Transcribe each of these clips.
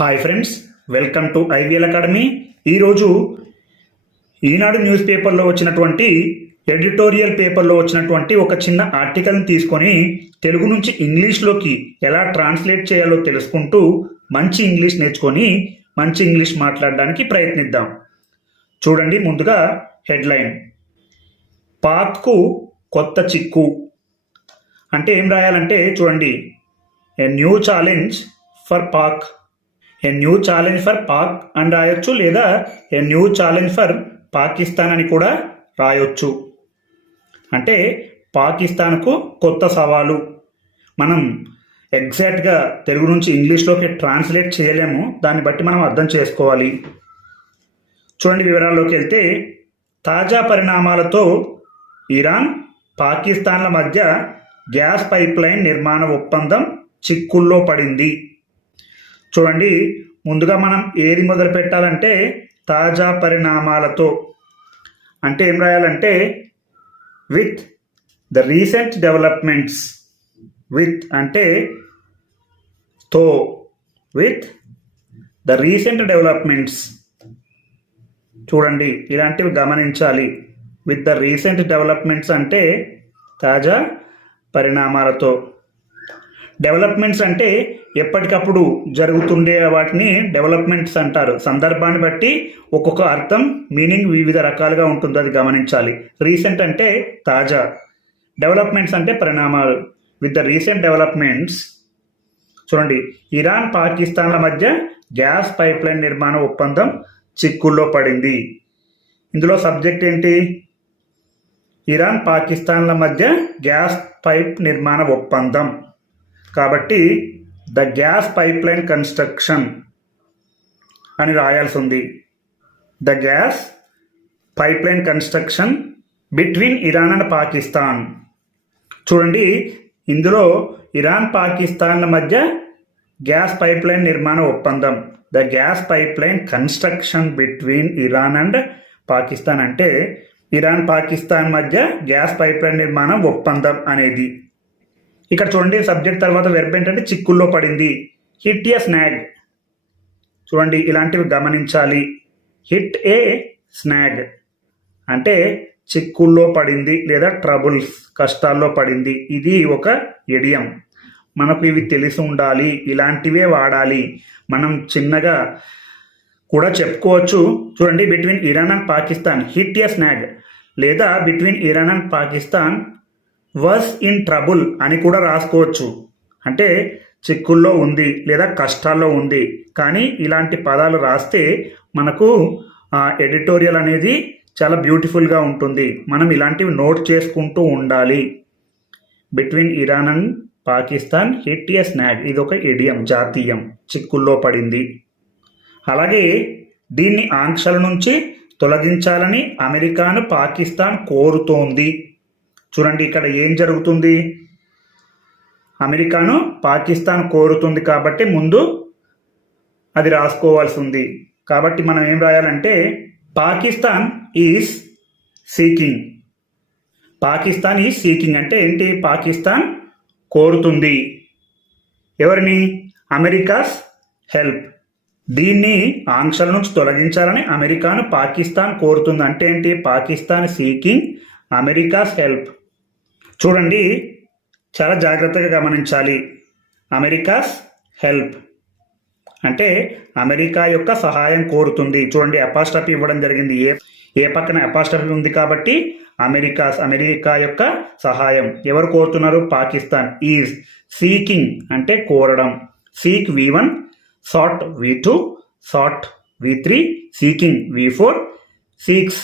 Hi friends welcome to IVL academy ఈరోజు Eenadu news పేపర్లో వచ్చినటువంటి ఎడిటోరియల్ పేపర్లో వచ్చినటువంటి ఒక చిన్న ఆర్టికల్ని తీసుకొని తెలుగు నుంచి ఇంగ్లీష్లోకి ఎలా ట్రాన్స్లేట్ చేయాలో తెలుసుకుంటూ మంచి ఇంగ్లీష్ నేర్చుకొని మంచి ఇంగ్లీష్ మాట్లాడడానికి ప్రయత్నిద్దాం. చూడండి ముందుగా హెడ్లైన్. పాక్కు కొత్త చిక్కు. అంటే ఏం రాయాలంటే చూడండి a new challenge for Pak a new challenge for Pak అని రాయొచ్చు లేదా a new challenge for Pakistan అని కూడా రాయొచ్చు. అంటే పాకిస్తాన్కు కొత్త సవాలు. మనం ఎగ్జాక్ట్గా తెలుగు నుంచి ఇంగ్లీష్లోకి ట్రాన్స్లేట్ చేయలేము దాన్ని బట్టి మనం అర్థం చేసుకోవాలి. చూడండి వివరాల్లోకి వెళ్తే తాజా పరిణామాలతో ఇరాన్ పాకిస్తాన్ల మధ్య గ్యాస్ పైప్లైన్ నిర్మాణ ఒప్పందం చిక్కుల్లో పడింది. చూడండి ముందుగా మనం ఏది మొదలు పెట్టాలంటే తాజా పరిణామాలతో. అంటే ఏం రాయాలంటే with the recent developments. With అంటే తో. With the recent developments. చూడండి ఇలాంటివి గమనించాలి. విత్ ద రీసెంట్ డెవలప్మెంట్స్ అంటే తాజా పరిణామాలతో. డెవలప్మెంట్స్ అంటే ఎప్పటికప్పుడు జరుగుతుండే వాటిని డెవలప్మెంట్స్ అంటారు. సందర్భాన్ని బట్టి ఒక్కొక్క అర్థం మీనింగ్ వివిధ రకాలుగా ఉంటుంది అది గమనించాలి. రీసెంట్ అంటే తాజా. డెవలప్మెంట్స్ అంటే పరిణామాలు. విత్ ద రీసెంట్ డెవలప్మెంట్స్ చూడండి ఇరాన్ పాకిస్తాన్ల మధ్య గ్యాస్ పైప్ లైన్ నిర్మాణ ఒప్పందం చిక్కుల్లో పడింది. ఇందులో సబ్జెక్ట్ ఏంటి? ఇరాన్ పాకిస్తాన్ల మధ్య గ్యాస్ పైప్ నిర్మాణ ఒప్పందం. కాబట్టి ద గ్యాస్ పైప్లైన్ కన్స్ట్రక్షన్ అని రాయాల్సి ఉంది the gas pipeline construction between Iran and Pakistan. చూడండి ఇందులో ఇరాన్ పాకిస్తాన్ల మధ్య గ్యాస్ పైప్లైన్ నిర్మాణ ఒప్పందం. The gas pipeline construction between Iran and Pakistan అంటే ఇరాన్ పాకిస్తాన్ మధ్య గ్యాస్ పైప్లైన్ నిర్మాణం ఒప్పందం అనేది. ఇక్కడ చూడండి సబ్జెక్ట్ తర్వాత వెర్బ్ ఏంటంటే చిక్కుల్లో పడింది. హిట్ ఏ స్నాగ్ చూడండి ఇలాంటివి గమనించాలి. హిట్ ఏ స్నాగ్ అంటే చిక్కుల్లో పడింది లేదా ట్రబుల్స్ కష్టాల్లో పడింది. ఇది ఒక ఎడియం మనకు ఇవి తెలిసి ఉండాలి ఇలాంటివే వాడాలి. మనం చిన్నగా కూడా చెప్పుకోవచ్చు. చూడండి between Iran and Pakistan hit a snag లేదా between Iran and Pakistan worse in trouble అని కూడా రాసుకోవచ్చు. అంటే చిక్కుల్లో ఉంది లేదా కష్టాల్లో ఉంది. కానీ ఇలాంటి పదాలు రాస్తే మనకు ఎడిటోరియల్ అనేది చాలా బ్యూటిఫుల్గా ఉంటుంది. మనం ఇలాంటివి నోట్ చేసుకుంటూ ఉండాలి. Between Iran and Pakistan hit a snag ఇది ఒక ఎడియం జాతీయం. చిక్కుల్లో పడింది. అలాగే దీన్ని ఆంక్షల నుంచి తొలగించాలని అమెరికాను పాకిస్తాన్ కోరుతోంది. చూడండి ఇక్కడ ఏం జరుగుతుంది? అమెరికాను పాకిస్తాన్ కోరుతుంది కాబట్టి ముందు అది రాసుకోవాల్సి ఉంది కాబట్టి మనం ఏం రాయాలంటే Pakistan is seeking. Pakistan is seeking అంటే ఏంటి? పాకిస్తాన్ కోరుతుంది. ఎవరిని? America's help. దీన్ని ఆంక్షల నుంచి తొలగించాలని అమెరికాను పాకిస్తాన్ కోరుతుంది. అంటే ఏంటి? Pakistan seeking America's help. చూడండి చాలా జాగ్రత్తగా గమనించాలి. America's help. అంటే అమెరికా యొక్క సహాయం కోరుతుంది. చూడండి అపాస్టఫీ ఇవ్వడం జరిగింది. ఏ ఏ పక్కన అపాస్టఫీ ఉంది కాబట్టి అమెరికాస్ అమెరికా యొక్క సహాయం ఎవరు కోరుతున్నారు? పాకిస్తాన్. ఈజ్ సీకింగ్ అంటే కోరడం. Seek V one sought V two sought V three seeking V four seeks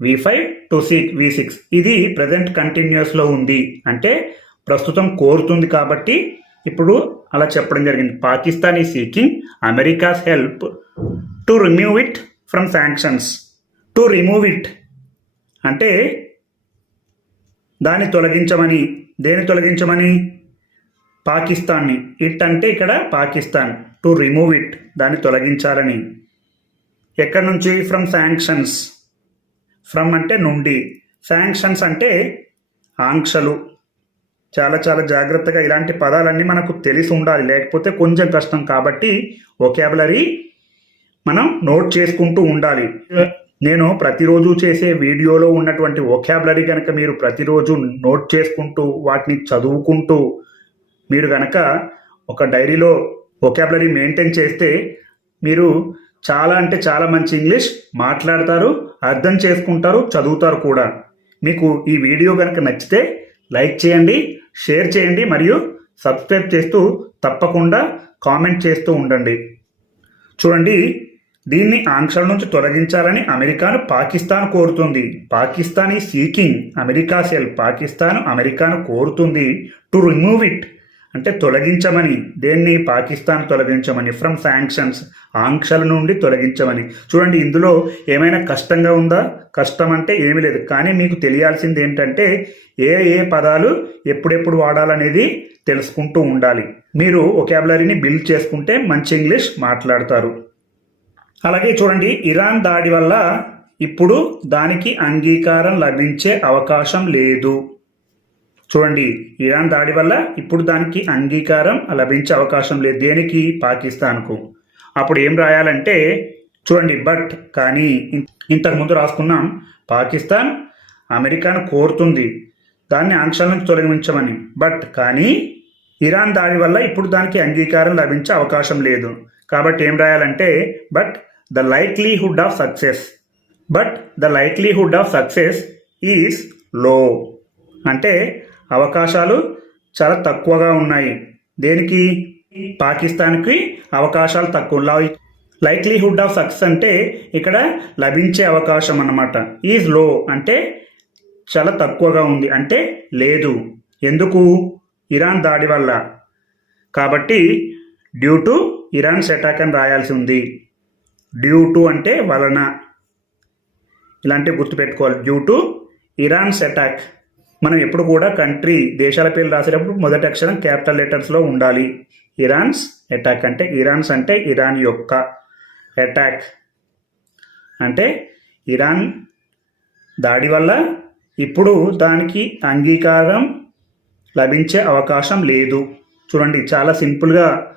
V five to six V six ఇది ప్రజెంట్ కంటిన్యూస్లో ఉంది. అంటే ప్రస్తుతం కోరుతుంది కాబట్టి ఇప్పుడు అలా చెప్పడం జరిగింది. Pakistan is seeking America's help to remove it from sanctions to remove it అంటే దాన్ని తొలగించమని దేని తొలగించమని? పాకిస్తాన్ని. ఇట్ అంటే ఇక్కడ పాకిస్తాన్. టు రిమూవ్ ఇట్ దాన్ని తొలగించాలని. ఎక్కడి నుంచి? ఫ్రమ్ శాంక్షన్స్ ఫ్రమ్ అంటే నుండి. శాంక్షన్స్ అంటే ఆంక్షలు. చాలా చాలా జాగ్రత్తగా ఇలాంటి పదాలన్నీ మనకు తెలిసి ఉండాలి. లేకపోతే కొంచెం కష్టం కాబట్టి ఒకాబులరీ మనం నోట్ చేసుకుంటూ ఉండాలి. నేను ప్రతిరోజు చేసే వీడియోలో ఉన్నటువంటి ఒకాబులరీ కనుక మీరు ప్రతిరోజు నోట్ చేసుకుంటూ వాటిని చదువుకుంటూ మీరు కనుక ఒక డైరీలో ఒకాబులరీ మెయింటైన్ చేస్తే మీరు చాలా అంటే చాలా మంచి ఇంగ్లీష్ మాట్లాడతారు అర్థం చేసుకుంటారు చదువుతారు కూడా. మీకు ఈ వీడియో కనుక నచ్చితే లైక్ చేయండి షేర్ చేయండి మరియు సబ్స్క్రైబ్ చేస్తూ తప్పకుండా కామెంట్ చేస్తూ ఉండండి. చూడండి దీన్ని ఆంక్షల నుంచి తొలగించాలని అమెరికాను పాకిస్తాన్ కోరుతుంది. Pakistan is seeking America cell Pakistan అమెరికాను కోరుతుంది. To remove it. అంటే తొలగించమని దేన్ని? పాకిస్తాన్ తొలగించమని ఫ్రమ్ శాంక్షన్స్ ఆంక్షల నుండి తొలగించమని. చూడండి ఇందులో ఏమైనా కష్టంగా ఉందా? కష్టం అంటే ఏమీ లేదు. కానీ మీకు తెలియాల్సింది ఏంటంటే ఏ ఏ పదాలు ఎప్పుడెప్పుడు వాడాలనేది తెలుసుకుంటూ ఉండాలి. మీరు ఒకాబులరీని బిల్డ్ చేసుకుంటే మంచి ఇంగ్లీష్ మాట్లాడతారు. అలాగే చూడండి ఇరాన్ దాడి వల్ల ఇప్పుడు దానికి అంగీకారం లభించే అవకాశం లేదు. చూడండి ఇరాన్ దాడి వల్ల ఇప్పుడు దానికి అంగీకారం లభించే అవకాశం లేదు. దేనికి? పాకిస్తాన్కు. అప్పుడు ఏం రాయాలంటే చూడండి బట్ కానీ ఇన్- ఇంతకు ముందు రాసుకున్నాం పాకిస్తాన్ అమెరికాను కోరుతుంది. దాన్ని ఆంక్షల నుంచి తొలగించమని. బట్ కానీ ఇరాన్ దాడి వల్ల ఇప్పుడు దానికి అంగీకారం లభించే అవకాశం లేదు. కాబట్టి ఏం రాయాలంటే but the likelihood of success. But the likelihood of success is low. అంటే అవకాశాలు చాలా తక్కువగా ఉన్నాయి. దేనికి? పాకిస్తాన్కి అవకాశాలు తక్కువ లైక్లీహుడ్ ఆఫ్ సక్సెస్ అంటే ఇక్కడ లభించే అవకాశం అన్నమాట. ఈజ్లో అంటే చాలా తక్కువగా ఉంది. అంటే లేదు. ఎందుకు? ఇరాన్ దాడి వల్ల. కాబట్టి డ్యూ టు ఇరాన్ సెటాక్ అని రాయాల్సి ఉంది. డ్యూ టు అంటే వలన. ఇలాంటివి గుర్తుపెట్టుకోవాలి. డ్యూ టు ఇరాన్ సెటాక్. మనం ఎప్పుడు కూడా కంట్రీ దేశాల పేర్లు రాసేటప్పుడు మొదటి అక్షరం క్యాపిటల్ లెటర్స్లో ఉండాలి. ఇరాన్స్ అటాక్ అంటే ఇరాన్స్ అంటే ఇరాన్ యొక్క అటాక్ అంటే ఇరాన్ దాడి వల్ల ఇప్పుడు దానికి అంగీకారం లభించే అవకాశం లేదు. చూడండి చాలా సింపుల్గా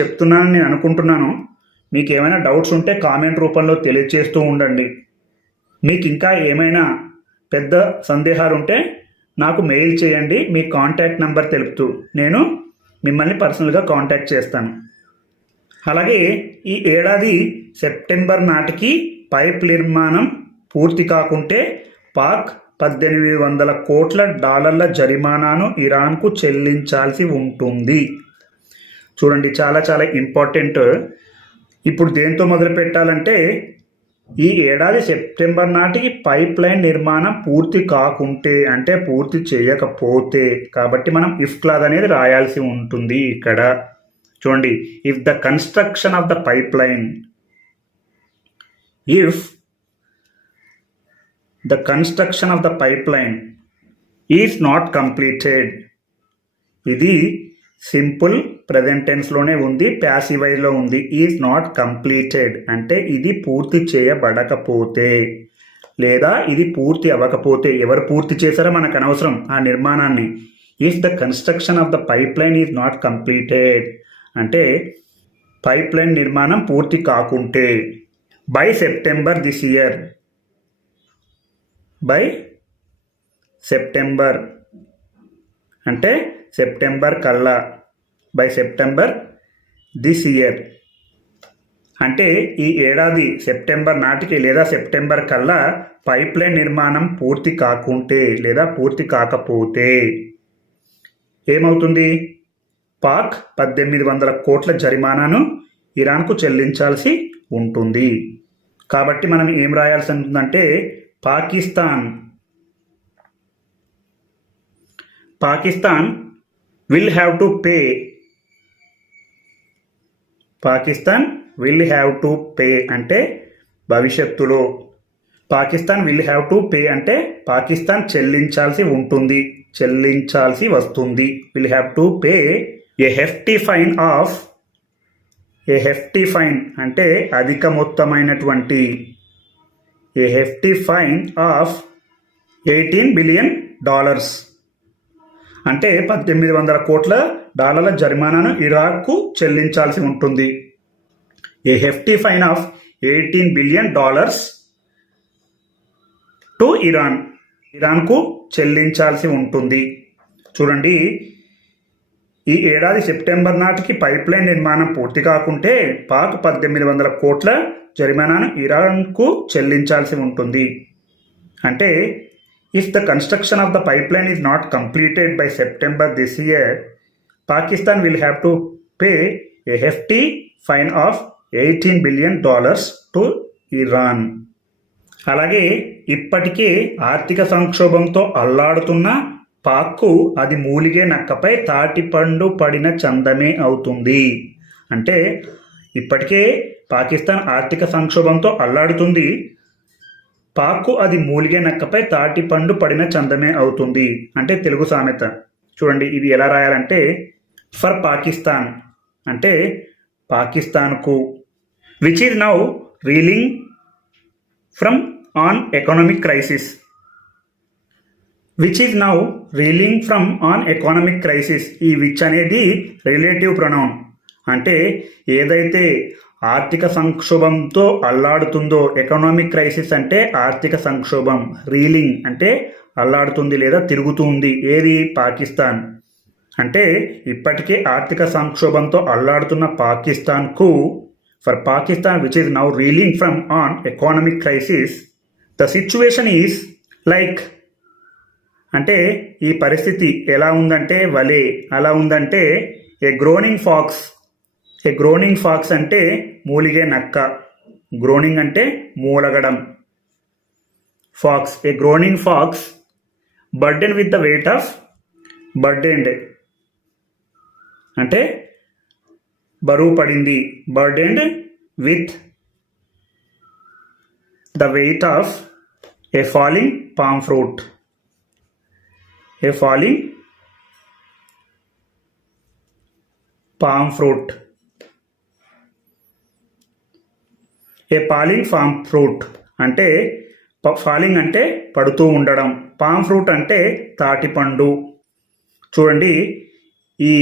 చెప్తున్నాను నేను అనుకుంటున్నాను. మీకు ఏమైనా డౌట్స్ ఉంటే కామెంట్ రూపంలో తెలియజేస్తూ ఉండండి. మీకు ఇంకా ఏమైనా పెద్ద సందేహాలు ఉంటే నాకు మెయిల్ చేయండి మీ కాంటాక్ట్ నెంబర్ తెలుపుతూ నేను మిమ్మల్ని పర్సనల్గా కాంటాక్ట్ చేస్తాను. అలాగే ఈ ఏడాది సెప్టెంబర్ నాటికి పైప్ నిర్మాణం పూర్తి కాకుంటే పాక్ పద్దెనిమిది వందల కోట్ల డాలర్ల జరిమానాను ఇరాన్కు చెల్లించాల్సి ఉంటుంది. చూడండి చాలా చాలా ఇంపార్టెంట్ ఇప్పుడు దేంతో మొదలు పెట్టాలంటే ఈ ఏడాది సెప్టెంబర్ నాటికి పైప్ లైన్ నిర్మాణం పూర్తి కాకుంటే అంటే పూర్తి చేయకపోతే కాబట్టి మనం ఇఫ్ క్లాజ్ అనేది రాయాల్సి ఉంటుంది ఇక్కడ. చూడండి if the construction of the pipeline if the construction of the pipeline is not completed ఇది సింపుల్ ప్రజెంట్ టెన్స్లోనే ఉంది ప్యాసివైజ్లో ఉంది ఈజ్ నాట్ కంప్లీటెడ్ అంటే ఇది పూర్తి చేయబడకపోతే లేదా ఇది పూర్తి అవ్వకపోతే ఎవరు పూర్తి చేశారో మనకు అనవసరం ఆ నిర్మాణాన్ని. Is the construction of the pipeline is not completed అంటే పైప్ లైన్ నిర్మాణం పూర్తి కాకుంటే by September this year by September అంటే సెప్టెంబర్ కల్లా బై సెప్టెంబర్ దిస్ ఇయర్ అంటే ఈ ఏడాది సెప్టెంబర్ నాటికి లేదా సెప్టెంబర్ కల్లా పైప్ లైన్ నిర్మాణం పూర్తి కాకుంటే లేదా పూర్తి కాకపోతే ఏమవుతుంది? పాక్ పద్దెనిమిది వందల కోట్ల జరిమానాను ఇరాన్కు చెల్లించాల్సి ఉంటుంది. కాబట్టి మనం ఏం రాయాల్సి ఉంటుందంటే Pakistan Pakistan will have to pay Pakistan will have to pay అంటే భవిష్యత్తులో. Pakistan will have to pay అంటే పాకిస్తాన్ చెల్లించాల్సి ఉంటుంది చెల్లించాల్సి వస్తుంది. Will have to pay a hefty fine of a hefty fine అంటే అధిక మొత్తమైనటువంటి a hefty fine of eighteen billion dollars అంటే పద్దెనిమిది వందల కోట్ల డాలర్ల జరిమానాను ఇరాక్కు చెల్లించాల్సి ఉంటుంది. A hefty fine of eighteen billion dollars to Iran ఇరాన్కు చెల్లించాల్సి ఉంటుంది. చూడండి ఈ ఏడాది సెప్టెంబర్ నాటికి పైప్ లైన్ నిర్మాణం పూర్తి కాకుంటే పాక్ పద్దెనిమిది వందల కోట్ల జరిమానాను ఇరాన్కు చెల్లించాల్సి ఉంటుంది. అంటే if the construction of the pipeline is not completed by September this year Pakistan will have to pay a hefty fine of eighteen billion dollars to Iran అలాగే ఇప్పటికే ఆర్థిక సంక్షోభంతో అల్లాడుతున్న పాక్కు అది మూలిగే నక్కపై తాటిపండు పడిన చందమే అవుతుంది. అంటే ఇప్పటికే పాకిస్తాన్ ఆర్థిక సంక్షోభంతో అల్లాడుతుంది. పాకు అది మూలిగే నక్కపై తాటిపండు పడిన చందమే అవుతుంది. అంటే తెలుగు సామెత. చూడండి ఇది ఎలా రాయాలంటే ఫర్ పాకిస్తాన్. అంటే పాకిస్తాన్కు. Which is now reeling from on economic crisis which is now reeling from on economic crisis ఈ విచ్ అనేది రిలేటివ్ ప్రొనౌన్ అంటే ఏదైతే ఆర్థిక సంక్షోభంతో అల్లాడుతుందో ఎకనామిక్ క్రైసిస్ అంటే ఆర్థిక సంక్షోభం రీలింగ్ అంటే అల్లాడుతుంది లేదా తిరుగుతుంది. ఏది? పాకిస్తాన్. అంటే ఇప్పటికే ఆర్థిక సంక్షోభంతో అల్లాడుతున్న పాకిస్తాన్కు for Pakistan which is now reeling from an economic crisis the situation is like అంటే ఈ పరిస్థితి ఎలా ఉందంటే వలే అలా ఉందంటే a groaning fox a groaning fox అంటే మూలిగే నక్క. గ్రోనింగ్ అంటే మూలగడం. Fox a groaning fox burden with the weight of burdened. అంటే బరువు పడింది. Burdened with the weight of a falling palm fruit. A falling palm fruit. A falling palm fruit అంటే falling అంటే పడుతూ ఉండడం. పామ్ ఫ్రూట్ అంటే తాటిపండు. చూడండి ఈ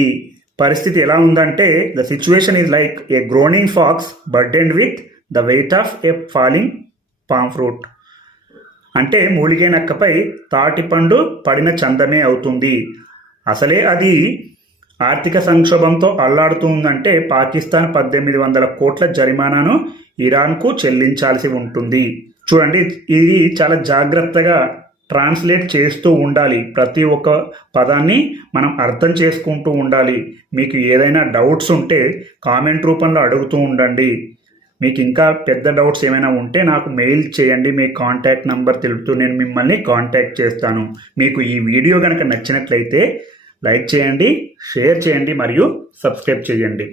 పరిస్థితి ఎలా ఉందంటే the situation is like a groaning fox burdened with the weight of a falling palm fruit. అంటే మూలిగే నక్కపై తాటిపండు పడిన చందమే అవుతుంది. అసలే అది ఆర్థిక సంక్షోభంతో అల్లాడుతూ ఉందంటే పాకిస్తాన్ పద్దెనిమిది వందల కోట్ల జరిమానాను ఇరాన్కు చెల్లించాల్సి ఉంటుంది. చూడండి ఇది చాలా జాగ్రత్తగా ట్రాన్స్లేట్ చేస్తూ ఉండాలి. ప్రతి ఒక్క పదాన్ని మనం అర్థం చేసుకుంటూ ఉండాలి. మీకు ఏదైనా డౌట్స్ ఉంటే కామెంట్ రూపంలో అడుగుతూ ఉండండి. మీకు ఇంకా పెద్ద డౌట్స్ ఏమైనా ఉంటే నాకు మెయిల్ చేయండి. మీ కాంటాక్ట్ నంబర్ తెలుపుతూ నేను మిమ్మల్ని కాంటాక్ట్ చేస్తాను. మీకు ఈ వీడియో కనుక నచ్చినట్లయితే లైక్ చేయండి షేర్ చేయండి మరియు సబ్స్క్రైబ్ చేయండి.